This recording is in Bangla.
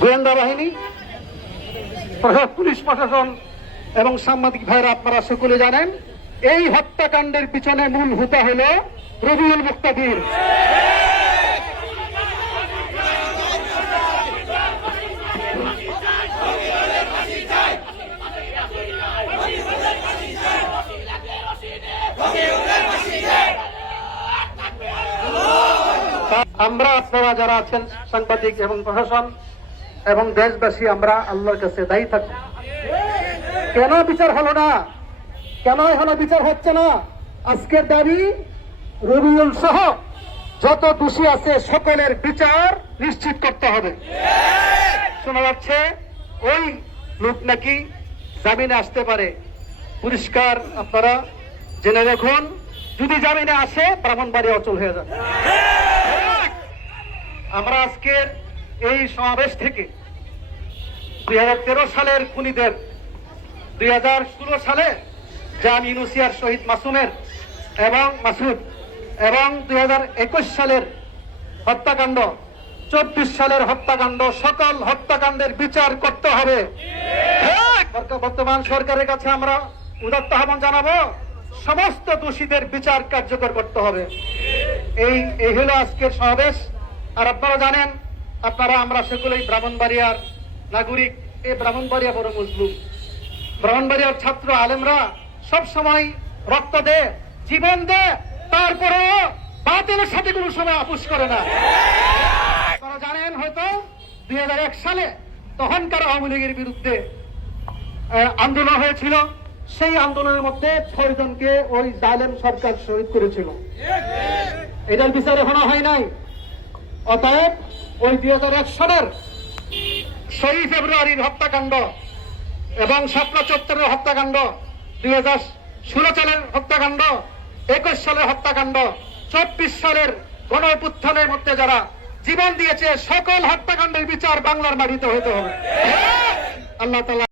গোয়েন্দা বাহিনী, পুলিশ প্রশাসন এবং সাংবাদিক ভাইরা, আপনারা সকলে জানেন এই হত্যাকাণ্ডের পিছনে মূল হোতা হল রবিউল মুক্তাদির। আমরা, আপনারা যারা আছেন সাংবাদিক এবং প্রশাসন এবং দেশবাসী, আমরা আল্লাহর কাছে দায়ী থাকবো। কেন বিচার হলো না, কেন এখনো বিচার হচ্ছে না? আজকের দাবি রবিউল সহ যত দোষী আছে সকলের বিচার নিশ্চিত করতে হবে। শোনা যাচ্ছে ওই লোক নাকি জামিনে আসতে পারে। পরিষ্কার আপনারা জেনে রাখুন, যদি জামিনে আসে ব্রাহ্মণবাড়ি অচল হয়ে যাবে। আমরা আজকের এই সমাবেশ থেকে 2013 সালের খুনিদের, 2016 সালে জান ইউনুসিয়ার শহীদ মাসুমের এবং মাসুদ, এবং 2021 সালের হত্যাকাণ্ড, 24 সালের হত্যাকাণ্ড, সকল হত্যাকাণ্ডের বিচার করতে হবে। বর্তমান সরকারের কাছে আমরা উদাত্ত আহ্বান জানাবো, সমস্ত দোষীদের বিচার কার্যকর করতে হবে। এই হলো আজকের সমাবেশ। আর আপনারা জানেন, আমরা সকলেই ব্রাহ্মণবাড়িয়ার নাগরিক। এই ব্রাহ্মণবাড়িয়া বড় মজলুম। ব্রাহ্মণবাড়িয়ার ছাত্র আলেমরা সব সময় রক্ত দেয়, জীবন দেয়, তারপরেও বাতিলের সাথে কোনো সময় আপোষ করে না। আপনারা জানেন হয়তো 2001 সালে তখনকার আওয়ামী লীগের বিরুদ্ধে আন্দোলন হয়েছিল। সেই আন্দোলনের মধ্যে 6 জনকে ওই জালেম সরকার শহীদ করেছিল। এটার বিচার এখনো হয় নাই। অতএব ওই 2001 সালের 6 ফেব্রুয়ারির হত্যাকাণ্ড এবং শাপলা চত্বরের হত্যাকাণ্ড, 2016 সালের হত্যাকাণ্ড, 21 সালের হত্যাকাণ্ড, 24 সালের গণ অভ্যুত্থানের মধ্যে যারা জীবন দিয়েছে সকল হত্যাকাণ্ডের বিচার বাংলার মাটিতে হতে হবে। আল্লাহ তাআলা